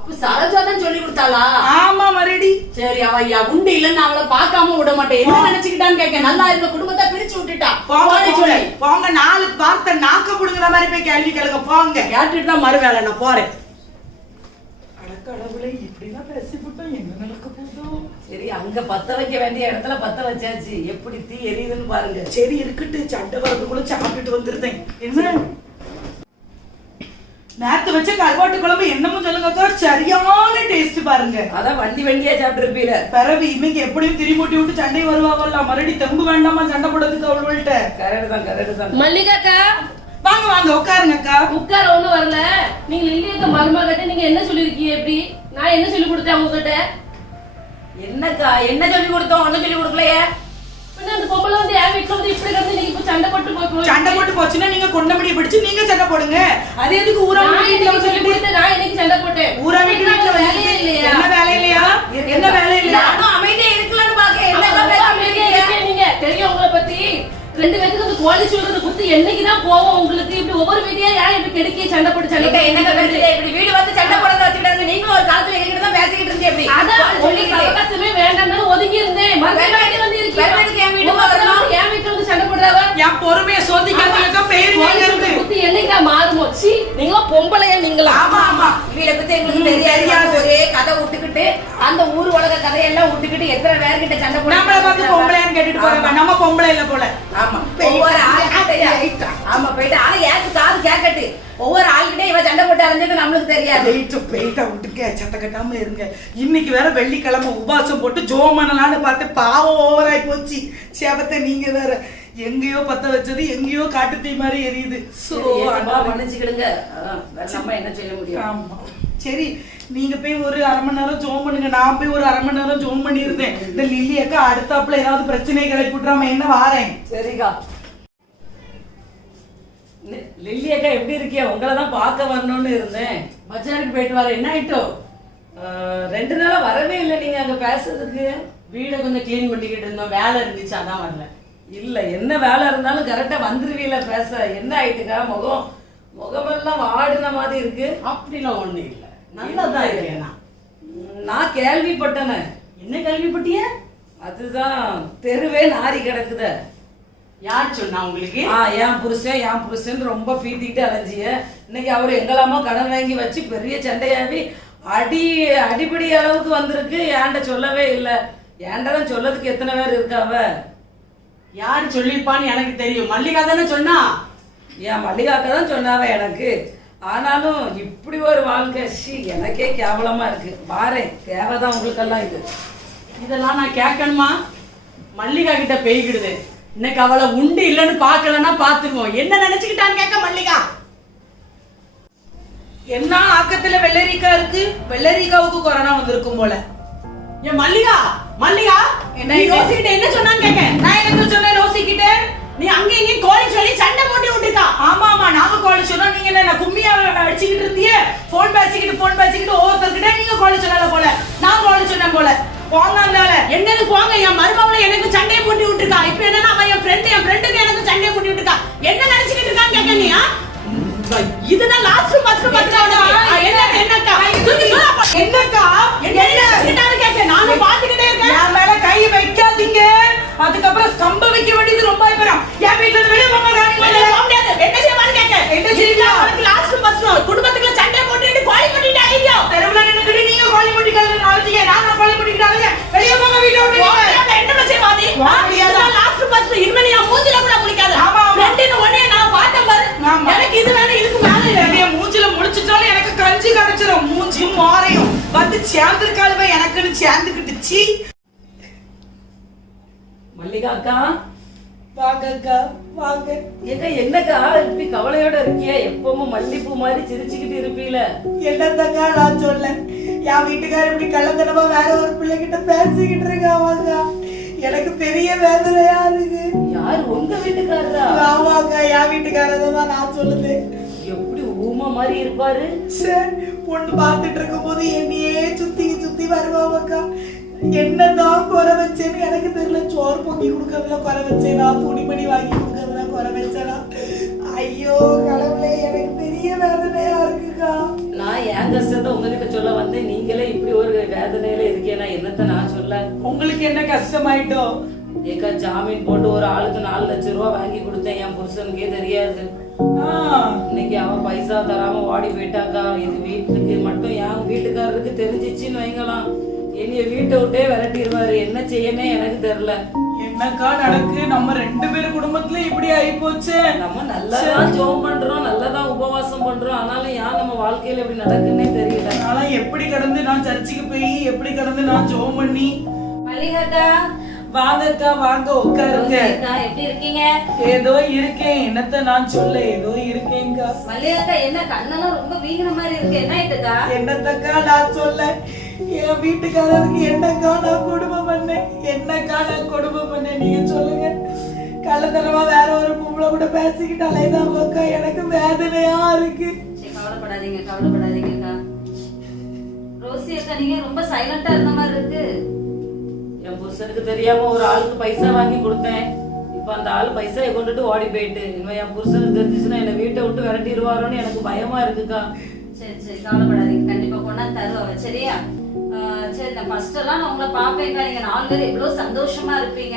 அப்ப சரோஜா தான் சொல்லி கொடுத்தாளா? ஆமா மறுடி. சரி, அவ உண்டு இல்லன்னு அவளை பார்க்காம விட மாட்டேன். என்ன நினைச்சுக்கிட்டான்னு கேட்க. நல்லா இருந்த குடும்பத்தை பிரிச்சு விட்டுட்டா. போங்க 4 வார்த்தை நாக்க புடுங்குற மாதிரி போய் கேள்வி கேளுங்க. போங்க. கேட்டுட்டு தான் மறு வேலை நான் போறேன். கடவுளை இப்படிலாம் பேசிவிட்டோம். என்ன நடக்க போதோ? சரி, அங்க பத்த வைக்க வேண்டிய இடத்துல பத்த வச்சாச்சு. எப்படி தீ எரியுதுன்னு பாருங்க. சரி இருக்கட்டு, சண்டை வரதுக்குள்ள சாப்பிட்டுட்டு வந்துருந்தேன். என்ன நேத்து வச்ச கருவாட்டு குழம்பு என்னமோ சொல்லுங்க, சரியான டேஸ்ட் பாருங்க. அதான் வண்டியா சாப்பிட்டு இருப்பீல. பிறகு இன்னைக்கு எப்படியும் திரிமூட்டி விட்டு சண்டை வருவாங்கல்ல. மறுபடி தெம்பு வேண்டாமா சண்டை போடுறதுக்கு அவள்கிட்ட. கரெக்ட் தான். மல்லிகாக்கா வாங்க வாங்க உட்காருங்க அக்கா. உட்கார ஒண்ணும் வரல. நீங்க லில்லியக்க மருமக கிட்ட நீங்க என்ன சொல்லிருக்கீங்க? எப்படி நான் என்ன சொல்லி கொடுத்தேன் உங்ககிட்ட? என்னக்கா என்ன சொல்லி கொடுத்தோம்? ஒன்னும் சொல்லி கொடுக்கலையே. அந்த பொம்பளை வந்து என் வீட்டுல வந்து இப்படி கிடந்து நீங்க இப்ப சண்டை போட்டு போச்சுன்னா நீங்க கொண்டபடி பிடிச்சு நீங்க சண்டை போடுங்க. அது எதுக்கு ஊரா வீட்டுல சொல்லி கொடுத்து நான் என்னைக்கு சண்டை போட்டேன்? ஊரா வீட்டுல வேலையே இல்லையா? என்ன வேலை இல்லையா? நானும் அமைதியா இருக்கலாம்னு பாக்க. நீங்க தெரியும் உங்களை பத்தி 2 பேருக்கு அந்த கோழி சொல்றது குத்து என்னைக்குதான் போவோம் உங்களுக்கு? இப்படி ஒவ்வொரு வீடியா யாரும் இப்படி கெடுக்கி சண்டை போட்டு சண்டை இப்படி வீடு வந்து சண்டை போடுறத வச்சுக்கிட்டு நீங்களும் ஒரு காலத்துல எங்கிட்ட தான் பேசிக்கிட்டு இருந்தீங்க. எப்படி அதான் உங்களுக்கு அவகாசமே வேண்டாம்னு ஒதுங்கி இருந்தேன். மறுபடியும் வந்து இருக்கீங்க. என் வீட்டுல வந்து சண்டை போடுறாவ. என் பொறுமையை சோதிக்காதீங்க. பேரு குத்து என்னைக்குதான் மாறுமோ? சி, நீங்க பொம்பளையா? நீங்களா? ஆமா இவளை பத்தி எங்களுக்கு தெரியாது. ஒரே கதை விட்டுக்கிட்டு அந்த ஊர் உலக கதையெல்லாம் விட்டுக்கிட்டு எத்தனை பேர்கிட்ட சண்டை போட்டு நம்மள பார்த்து பொம்பளைன்னு கேட்டுட்டு போறோம். நம்ம பொம்பளை இல்ல போல. ஒவ்வொரு ஆள்கிட்டயா போயிட்டு ஆனா ஏக்கு காது கேட்கட்டு ஒவ்வொரு ஆள்கிட்ட இவ சண்டை போட்டு அலைஞ்சது நம்மளுக்கு தெரியாது. போயிட்டா விட்டுக்க, சட்டை கட்டாம இருங்க. இன்னைக்கு வேற வெள்ளிக்கிழமை உபாசம் போட்டு ஜோமனலான்னு பார்த்து பாவம் ஓவராய் போச்சு. சேபத்தை நீங்க வேற எங்கேயோ பத்த வச்சது எங்கேயோ காட்டு தீ மாதிரி எரியுது. மன்னிச்சுக்கிடுங்க. நம்ம என்ன செய்ய முடியும்? ஆமா சரி, நீங்க போய் ஒரு 1/2 மணி நேரம் ஜோம் பண்ணுங்க. நான் போய் ஒரு 1/2 மணி நேரம் ஜோம் பண்ணிருந்தேன். இந்த லில்லி அக்கா அடுத்தாப்புல ஏதாவது பிரச்சனை கிளப்பி விட்டுறாம என்ன வாரேன். சரிக்கா. லில்லி அக்கா எப்படி இருக்கியா? உங்களை தான் பார்க்க வரணும்னு இருந்தேன். பஜாருக்கு போயிட்டு வர. என்ன ஆயிட்டோ? 2 நாளா வரவே இல்லை நீங்க அங்க பேசுறதுக்கு. வீடை கொஞ்சம் கிளீன் பண்ணிக்கிட்டு இருந்தோம். வேலை இருந்துச்சு, அதான் வரல. இல்ல என்ன வேலை இருந்தாலும் கரெக்டா வந்துருவீல பேச. என்ன ஆயிட்டுக்கா? முகமெல்லாம் வாடின மாதிரி இருக்கு. அப்படிலாம் ஒண்ணு இல்ல, நல்லதான் இருக்கேன். நான் கேள்விப்பட்டேன. என்ன கேள்விப்பட்டிய? அதுதான் தெருவே நாரி கிடக்குத. யார் சொன்னா உங்களுக்கு? என் புருஷன் ரொம்ப பீத்திக்கிட்டு அலைஞ்சிய. இன்னைக்கு அவரு எங்கெல்லாமோ கடன் வாங்கி வச்சு பெரிய சண்டையாவி அடிப்படி அளவுக்கு வந்திருக்கு. ஏன்ட சொல்லவே இல்லை. ஏன்டதான் சொல்லதுக்கு எத்தனை பேர் இருக்காவ? யாரு சொல்லிருப்பான்னு எனக்கு தெரியும். மல்லிகா தானே சொன்னா. என் மல்லிகாக்கா தான் சொன்னாவ எனக்கு. ஆனாலும் இப்படி ஒரு வாழ்க்கை எனக்கே கேவலமா இருக்கு. பாரேன், தேவைதான் உங்களுக்கெல்லாம் இது. இதெல்லாம் நான் கேட்கணுமா? மல்லிகா கிட்ட பெய்கிடுது. இன்னைக்கு அவளை உண்டு இல்லைன்னு பாக்கலன்னா பாத்துருவோம். என்ன நினைச்சுக்கிட்டான்னு கேட்க மல்லிகா. என்ன ஆக்கத்துல வெள்ளரிக்கா இருக்கு? வெள்ளரிக்காவுக்கு கொரோனா வந்திருக்கும் போல. ஏன் மல்லிகா என்ன யோசிக்கிட்ட என்ன சொன்னான்னு கேட்க. நான் எனக்கு சொன்னேன் ரோசிக்கிட்ட. நீ அங்க இங்க கோழி சொல்லி சண்டை போட்டு விட்டுருக்கா. ஆமா நாங்க கோழி சொன்னோம், நீங்க என்ன கும்மியா அடிச்சுக்கிட்டு இருந்தீங்க, போன் பேசிக்கிட்டு ஒவ்வொருத்தர்கிட்ட நீங்க கோழி சொன்னால போல, நான் கோழி சொன்னேன் போல. போங்க அந்தால என்னன்னு போங்க. என் மருமகளை எனக்கு சண்டையை போட்டு விட்டுருக்கா. இப்ப என்னன்னா அவன் என் ஃப்ரெண்டுக்கு எனக்கு சண்டையை போட்டு விட்டுருக்கா. என்ன நினைச்சுக்கிட்டு இருக்கான்னு கேட்க நீயா? இதுதான் லாஸ்ட் பஸ்ட் என்னக்கா கேட்க நானும் பாத்துக்கிட்டே இருக்கேன். என் மேல கை வைக்காதீங்க, அதுக்கப்புறம் சம்பவிக்க வேண்டியது ரொம்ப பெரும். என் வீட்டுல இருந்து வெளியே போக முடியாது. என்ன செய்வான்னு கேட்க. என்ன செய்யலாம்? அவனுக்கு லாஸ்ட் பஸ்ட் குடும்பத்துக்குள்ள சண்டை போட்டுட்டு கோழி பண்ணிட்டு ஐயோ தெருவுல நின்னுட்டு நீங்க கோழி முடிக்காத நாளைக்கு நான் கோழி முடிக்காதீங்க, வெளியே போங்க வீட்டை விட்டு. என்ன செய்வா நீ? லாஸ்ட் பஸ்ட் இனிமே என் மூஞ்சில கூட முடிக்காத. ஃப்ரெண்டுன்னு ஒண்ணே நான் பார்த்தேன் பாரு. எனக்கு இது வேணும், இதுக்கு மேல இல்ல. மூஞ்சில முடிச்சிட்டாலும் எனக்கு கஞ்சி கிடைச்சிரும். மூஞ்சியும் மாறையும் வந்து சேர்ந்துருக்காளுவ எனக்குன்னு சேர்ந்துக்கிட்டுச்சு. மல்லிகா அக்கா, வாங்கக்கா வாங்க. என்னக்கா இப்படி கவலையோட இருக்கியா? எப்பவும் மல்லிப்பூ மாதிரி சிரிச்சுக்கிட்டு இருப்பீல. என்னத்தக்கா நான் சொல்ல, என் வீட்டுக்காரர் இப்படி கள்ளத்தனமா வேற ஒரு பிள்ளைகிட்ட பேசிக்கிட்டு இருக்காவாங்க. எனக்கு பெரிய வேதனையா இருக்கு. யாரு? உங்க வீட்டுக்காரரா? ஆமாக்கா, என் வீட்டுக்காரர் தான் நான் சொல்லுது. எப்படி ஊமை மாதிரி இருப்பாரு? பொண்ணு பார்த்துட்டு இருக்கும் போது என்னையே சுத்தி வருவாக்கா. என்னதான் குறை வச்சேன்னு எனக்கு தெரியல. சோறு பொங்கி கொடுக்கறதுல குறை வச்சேனா, துணிமணி வாங்கி கொடுக்கறதுல குறை வச்சேனா? ஐயோ கடவுளே, எனக்கு பெரிய வேதனையா இருக்குக்கா. நான் என் கஷ்டத்தை உங்ககிட்ட சொல்ல வந்தேன், நீங்களே இப்படி ஒரு வேதனையில இருக்கேனா? என்னத்த நான் சொல்ல? உங்களுக்கு என்ன கஷ்டமாயிட்டோ? ஏக்கா, ஜாமீன் போட்டு ஒரு ஆளுக்கு 4 லட்சம் ரூபாய் வாங்கி கொடுத்தேன். என் புருஷனுக்கே தெரியாது. இன்னைக்கு அவன் பைசா தராம ஓடி போயிட்டாக்கா. இது வீட்டுக்கு மட்டும் என் வீட்டுக்காரருக்கு தெரிஞ்சிச்சுன்னு வைங்களாம், என்னைய வீட்டை விட்டே விரட்டிடுவாரு. என்ன செய்யனே எனக்கு தெரியல. என்னக்கா நடக்கு? நம்ம 2 பேர் குடும்பத்துல இப்படி ஆகி போச்சு. நம்ம நல்லதான் ஜோம் பண்றோம், நல்லதான் உபவாசம் பண்றோம், ஆனாலும் ஏன் நம்ம வாழ்க்கையில இப்படி நடக்குன்னே தெரியல. ஆனா எப்படி கடந்து நான் சர்ச்சுக்கு போய் எப்படி கடந்து நான் ஜோம் பண்ணி. மல்லிகாக்கா, வாங்கக்கா வாங்க, உட்காருங்க. எப்படி இருக்கீங்க? ஏதோ இருக்கேன். என்னத்த நான் சொல்ல, ஏதோ இருக்கேங்கா. மல்லிகாக்கா, என்ன கண்ணெல்லாம் ரொம்ப வீங்கின மாதிரி இருக்கு, என்ன ஆயிட்டுக்கா? என்னத்தக்கா நான் சொல்ல, என் வீட்டுக்காரருக்கு என்னக்கா நான் கொடுமை பண்ணேன், என்னக்கா நான் கொடுமை பண்ணேன் நீங்க சொல்லுங்க. கள்ளத்தனமா வேற ஒரு பொம்பளை கூட பேசிக்கிட்டாலே தான் அக்கா எனக்கு வேதனையா இருக்கு. கவலைப்படாதீங்கக்கா. ரோசி அக்கா, நீங்க ரொம்ப சைலண்டா இருந்த மாதிரி இருக்கு. என் புருஷனுக்கு தெரியாம ஒரு ஆளுக்கு பைசா வாங்கி கொடுத்தேன். இப்ப அந்த ஆள் பைசாயை கொண்டுட்டு ஓடி போயிட்டு, இனிமே என் புருஷனுக்கு தெரிஞ்சிச்சுன்னா என்ன வீட்டை விட்டு விரட்டிடுவாரோன்னு எனக்கு பயமா இருக்குக்கா. சரி கவலைப்படாதீங்க, கண்டிப்பா கொண்டாந்து தருவாங்க, சரியா? சரி, நான் ஃபர்ஸ்ட் எல்லாம் நான் உங்களை பாப்பேன்க்கா. நீங்க 4 பேர் எவ்வளவு சந்தோஷமா இருப்பீங்க.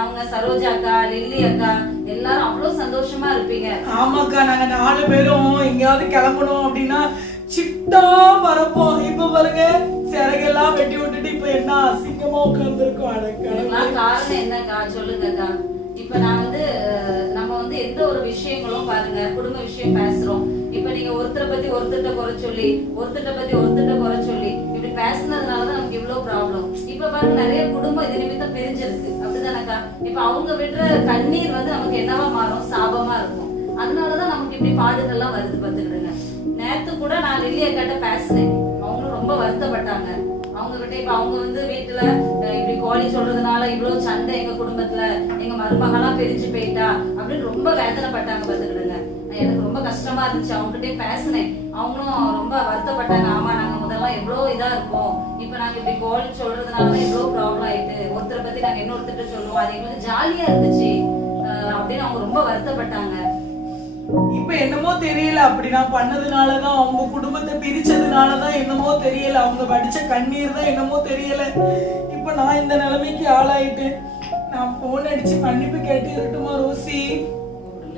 அவங்க சரோஜா அக்கா, லில்லி அக்கா எல்லாரும் அவ்வளவு சந்தோஷமா இருப்பீங்க. ஆமாக்கா, நாங்க 4 பேரும் எங்கேயாவது கிளம்பணும் அப்படின்னா சிட்டா பரப்போம். இப்ப பாருங்க, சிறகெல்லாம் வெட்டி விட்டுட்டு இப்ப என்ன அசிங்கமா உட்கார்ந்துருக்கோம். காரணம் என்னக்கா சொல்லுங்கக்கா. இப்ப நான் நம்ம எந்த ஒரு விஷயங்களும் பாருங்க, குடும்ப விஷயம் பேசுறோம். இப்ப நீங்க ஒருத்தரை பத்தி ஒருத்தர்கிட்ட குறை சொல்லி, ஒருத்தர்கிட்ட பத்தி ஒருத்தர்கிட்ட குறை சொல்லி இப்படி பேசுனதுனாலதான் நமக்கு இவ்வளவு ப்ராப்ளம். இப்ப பாருங்க, நிறைய குடும்பம் இது நிமித்தம் பிரிஞ்சிருக்கு, அப்படிதானக்கா? இப்ப அவங்க விடுற கண்ணீர் நமக்கு என்னவா மாறும்? சாபமா இருக்கும். அதனாலதான் நமக்கு இப்படி பாடுகள்லாம் வருது. பாத்துக்கிடுங்க, நேத்து கூட நான் லில்லி அக்காட்ட பேசினேன். அவங்களும் ரொம்ப வருத்தப்பட்டாங்க. அவங்க கிட்ட இப்ப அவங்க வீட்டுல இப்படி கோழி சொல்றதுனால இவ்வளவு சண்டை எங்க குடும்பத்துல, எங்க மருமகளா பிரிஞ்சு போயிட்டா அப்படின்னு ரொம்ப வேதனைப்பட்டாங்க. பாத்துக்கிடுங்க, எனக்கு ரொம்ப கஷ்டமா இருந்துச்சு. அவங்க கிட்டே பேசினேன், அவங்களும் ரொம்ப வருத்தப்பட்டாங்க. ஆமா, நாங்க முதல்ல எவ்வளவு இதா இருப்போம், இப்ப நாங்க இப்படி கோழி சொல்றதுனாலதான் இவ்வளவு ப்ராப்ளம் ஆயிட்டு, ஒருத்தரை பத்தி நாங்க இன்னொருத்தர் சொல்லுவோம், அது எங்களுக்கு ஜாலியா இருந்துச்சு அப்படின்னு அவங்க ரொம்ப வருத்தப்பட்டாங்க. இப்ப என்னமோ தெரியல, அப்படி நான் பண்ணதுனாலதான், அவங்க குடும்பத்தை பிரிச்சதுனாலதான் என்னமோ தெரியல, அவங்க வடிச்ச கண்ணீர் தான் என்னமோ தெரியல, இப்ப நான் இந்த நிலைமைக்கு ஆளாயிட்டேன். நான் போன் அடிச்சு மன்னிப்பு கேட்டு இருக்கட்டுமா ரோசி?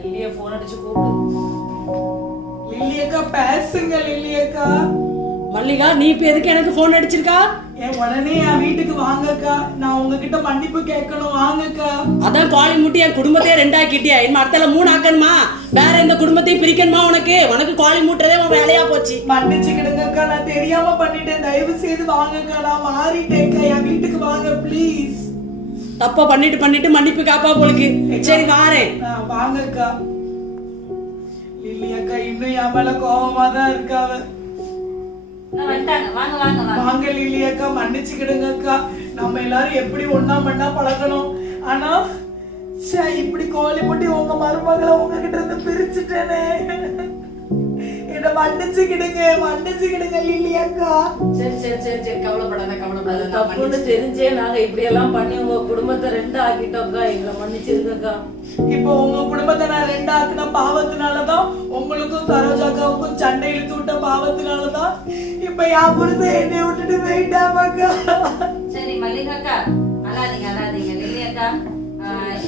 லில்லிய போன் அடிச்சு கூப்பிடு. லில்லி அக்கா பேசுங்க. லில்லி அக்கா. மல்லிகா, நீ இப்ப எதுக்கு எனக்கு போன் அடிச்சிருக்கா? உடனே என் வீட்டுக்கு வாங்கக்கா, நான் உங்ககிட்ட மன்னிப்பு கேட்கணும், வாங்கக்கா. அதான் கோழி முட்டி என் குடும்பத்தையே 2 ஆக்கிட்டியா? இனிமே அடுத்த 3 ஆக்கணுமா? வேற எந்த குடும்பத்தையும் பிரிக்கணுமா? உனக்கு கோழி மூட்டுறதே உன் வேலையா போச்சு. மன்னிச்சுக்கிடுங்கக்கா, நான் தெரியாம பண்ணிட்டேன், தயவு செய்து வாங்கக்கா, நான் மாறிட்டேன்க்கா, என் வீட்டுக்கு வாங்க ப்ளீஸ். தப்பா பண்ணிட்டு மன்னிப்பு காப்பா போலுக்கு. சரி வாரேன். வாங்கக்கா. லில்லி அக்கா இன்னும் என் மேல கோபமா தான் இருக்காவ. வாங்க லில்லி அக்கா, மன்னிச்சுக்கிடுங்க அக்கா. நம்ம எல்லாரும் எப்படி ஒண்ணா மண்ணா பழகணும், ஆனா இப்படி கோழி முட்டி உங்க மருமகளை உங்ககிட்ட இருந்து பிரிச்சுட்டேனே. என்ன மன்னிச்சுக்கிடுங்க லில்லி அக்கா. சரி சரி சரி சரி, கவலைப்படாத. தப்புன்னு தெரிஞ்சே நாங்க இப்படி எல்லாம் பண்ணி உங்க குடும்பத்தை 2 ஆக்கிட்டோம்க்கா. எங்களை மன்னிச்சிருக்கா. இப்போ உங்க குடும்பத்தை நான் 2 ஆக்குன பாவத்தினாலதான், உங்களுக்கும் சரோஜாக்காவுக்கும் சண்டை இழுத்து விட்ட பாவத்தினாலதான் இப்ப என் புருஷன் என்னை விட்டுட்டு போயிட்டாமாக்கா. சரி மல்லிகாக்கா, அழாதீங்க லில்லி அக்கா.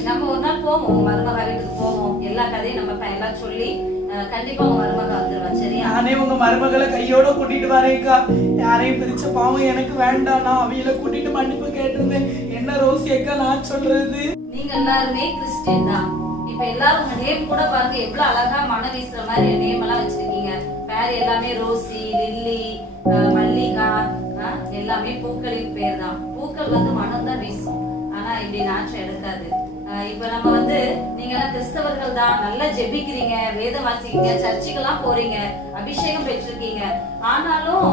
நம்ம ஒரு நாள் போவோம், உங்க மருமக வீட்டுக்கு போவோம். எல்லா கதையும் நம்ம எல்லாம் சொல்லி கண்டிப்பா உங்க மருமக வந்துருவா. சரியா? நானே உங்க மருமகளை கையோட கூட்டிட்டு வரேன்க்கா. யாரையும் பிரிச்ச பாவம் எனக்கு வேண்டாம். நான் அவையில கூட்டிட்டு மன்னிப்பு கேட்டிருந்தேன். என்ன ரோசி அக்கா நான் சொல்றது? நீங்க எல்லாருமே கிறிஸ்டியன் தான். இப்ப எல்லாரும் உங்க நேம் கூட பாருங்க, எவ்வளவு அழகா மனம் வீசுற மாதிரி நேம் எல்லாம் வச்சிருக்கீங்க. பேர் எல்லாமே ரோசி, லில்லி, மல்லிகா, எல்லாமே பூக்களின் பேர் தான். பூக்கள் வந்து மனம் தான் வீசும், ஆனா இப்படி நாற்றம் எடுக்காது. இப்ப நம்ம வந்து நீங்க எல்லாம் கிறிஸ்தவர்கள் தான், நல்லா ஜெபிக்கிறீங்க, வேதம் வாசிக்கிறீங்க, சர்ச்சுக்கெல்லாம் போறீங்க, அபிஷேகம் பெற்றிருக்கீங்க. ஆனாலும்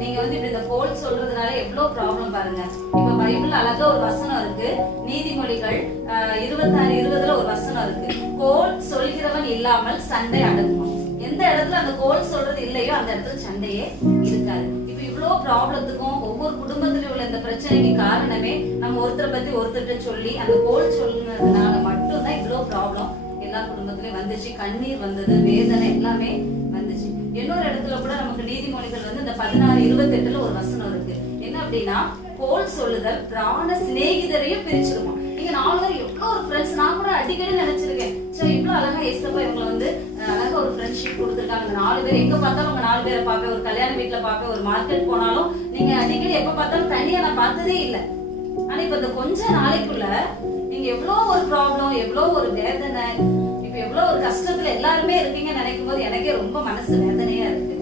நீங்க வந்து இப்படி இந்த கோல் சொல்றதுனால எவ்வளவு ப்ராப்ளம் பாருங்க. இப்ப பைபிள் அழகா ஒரு வசனம் இருக்கு, நீதிமொழிகள் 26:20 ஒரு வசனம் இருக்கு, கோல் சொல்கிறவன் இல்லாமல் சண்டை அடங்குமா. எந்த இடத்துல அந்த கோல் சொல்றது இல்லையோ அந்த இடத்துல சண்டையே இருக்காது. இப்ப இவ்வளவு ப்ராப்ளத்துக்கும் ஒவ்வொரு குடும்பத்திலும் உள்ள இந்த பிரச்சனைக்கு காரணமே நம்ம ஒருத்தரை பத்தி ஒருத்தர்கிட்ட சொல்லி அந்த கோல் சொல்லுறதுனால மட்டும்தான் இவ்வளவு ப்ராப்ளம் எல்லா குடும்பத்திலயும் வந்துச்சு. கண்ணீர் வந்தது, வேதனை எல்லாமே வந்துச்சு. இன்னொரு இடத்துல கூட நமக்கு நீதிமொழிகள் வந்து இந்த 16:28 ஒரு வசனம் இருக்கு. என்ன அப்படின்னா, கோல் சொல்லுதல் பிராண சிநேகிதரையும் பிரிச்சிருமா. நீங்க 4 பேர் எவ்வளவு ஒரு ஃப்ரெண்ட்ஸ். நான் கூட அடிக்கடி நினைச்சிருக்கேன், சோ இவ்வளவு அழகா ஏசப்பா இவங்களை வந்து அழகா ஒரு ஃப்ரெண்ட்ஷிப் கொடுத்துருக்காங்க. 4 பேர் எங்க பார்த்தாலும் உங்க 4 பேரை பார்ப்பேன், ஒரு கல்யாண வீட்டுல பார்ப்பேன், ஒரு மார்க்கெட் போனாலும் நீங்க அடிக்கடி எப்ப பார்த்தாலும் தனியா நான் பார்த்ததே இல்லை. ஆனா இப்ப இந்த கொஞ்ச நாளைக்குள்ள நீங்க எவ்வளவு ஒரு ப்ராப்ளம், எவ்வளவு ஒரு வேதனை, இப்ப எவ்வளவு ஒரு கஷ்டத்துல எல்லாருமே இருக்கீங்கன்னு நினைக்கும் போது எனக்கே ரொம்ப மனசு வேதனையா இருக்கு.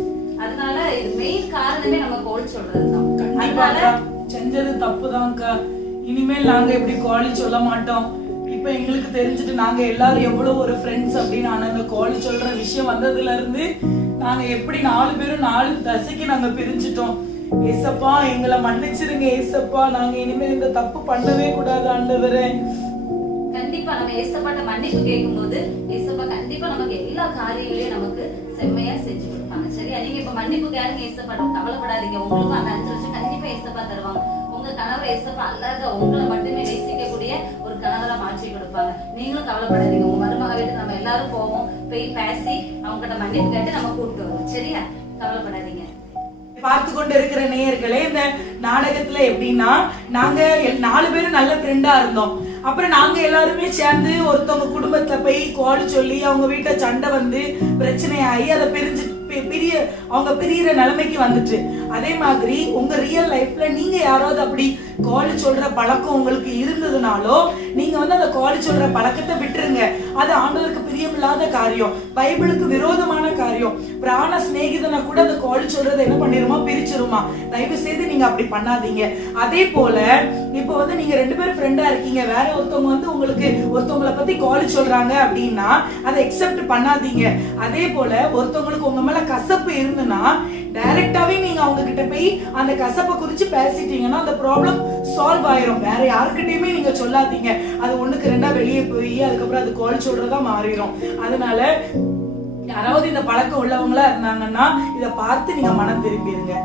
அதனால இது மெயின் காரணமே நம்ம கோல் சொல்றதுதான். கண்டிப்பா செஞ்சது தப்புதான்க்கா. இனிமேல் நாங்க இப்படி கோழி சொல்ல மாட்டோம். இப்ப எங்களுக்கு தெரிஞ்சுட்டு நாங்க எல்லாரும் எவ்வளவு ஒரு ஃப்ரெண்ட்ஸ் அப்படின்னு. ஆனா இந்த கோழி சொல்ற விஷயம் வந்ததுல இருந்து நாங்க எப்படி 4 பேரும் 4 தசைக்கு நாங்க பிரிஞ்சுட்டோம். ஏசப்பா எங்களை மன்னிச்சிருங்க ஏசப்பா. நாங்க இனிமேல் இந்த தப்பு பண்ணவே கூடாது ஆண்டவரே. கண்டிப்பா நம்ம ஏசப்பாட்ட மன்னிப்பு கேட்கும் போது ஏசப்பா கண்டிப்பா நமக்கு எல்லா காரியங்களையும் நமக்கு செம்மையா செஞ்சு கொடுப்பாங்க. சரியா? நீங்க இப்ப மன்னிப்பு கேளுங்க ஏசப்பாட்ட, கவலைப்படாதீங்க. உங்களுக்கு அந்த 5 லட்சம் கண்டிப்பா ஏசப்பா தருவாங்க. உங்க கணவர் ஏசப்பா அழகா உங்களை மட்டுமே நேசிக்கக்கூடிய ஒரு கணவரா மாற்றி கொடுப்பாங்க. நீங்களும் கவலைப்படாதீங்க. உங்க மருமக வீட்டு நம்ம எல்லாரும் போவோம், போய் பேசி அவங்க கிட்ட மன்னிப்பு கேட்டு நம்ம கூப்பிட்டு வருவோம். சரியா? கவலைப்படாதீங்க. பார்த்து கொண்டு இருக்கிற நேயர்களே, இந்த நாடகத்துல எப்படின்னா, நாங்க 4 பேரும் நல்ல ஃப்ரெண்டா இருந்தோம். அப்புறம் நாங்க எல்லாருமே சேர்ந்து ஒருத்தவங்க குடும்பத்துல போய் கோழி சொல்லி அவங்க வீட்டை சண்டை வந்து பிரச்சனையாகி அதை அவங்க பிரியிற நிலைமைக்கு வந்துட்டு. அதே மாதிரி உங்க ரியல் லைஃப்ல நீங்க யாராவது அப்படி கோழி சொல்ற பழக்கம் உங்களுக்கு இருந்ததுனாலோ நீங்க வந்து அந்த கோழி சொல்ற பழக்கத்தை விட்டுருங்க. அது ஆண்டவருக்கு பிரியமில்லாத காரியம், பைபிளுக்கு விரோதமான காரியம். பிராண சிநேகிதனை கூட அந்த கோழி சொல்றதை என்ன பண்ணிருமா, பிரிச்சிருமா. தயவு செய்து நீங்க அப்படி பண்ணாதீங்க. அதே போல இப்ப வந்து நீங்க 2 பேரும் ஃப்ரெண்டா இருக்கீங்க, வேற ஒருத்தவங்க வந்து உங்களுக்கு ஒருத்தவங்களை பத்தி கோழி சொல்றாங்க அப்படின்னா அதை அக்செப்ட் பண்ணாதீங்க. அதே போல ஒருத்தவங்களுக்கு உங்க மேல கசப்பு இருந்துன்னா டைரக்டாவே நீங்க அவங்க கிட்ட போய் அந்த கசப்பை குறிச்சு பேசிட்டீங்கன்னா அந்த ப்ராப்ளம் சால்வ் ஆயிரும். வேற யாருக்கிட்டயுமே நீங்க சொல்லாதீங்க. அது 1க்கு 2 வெளியே போய் அதுக்கப்புறம் அது கோல் சொல்றதா மாறிடும். அதனால யாராவது இந்த பழக்கம் உள்ளவங்களா இருந்தாங்கன்னா இதை பார்த்து நீங்க மனம் திரும்பிடுங்க.